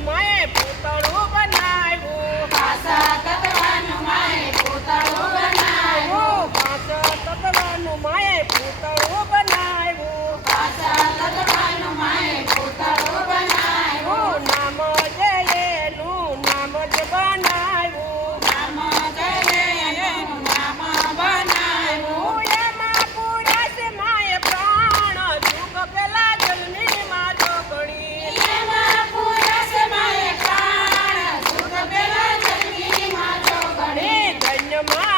my மாயமா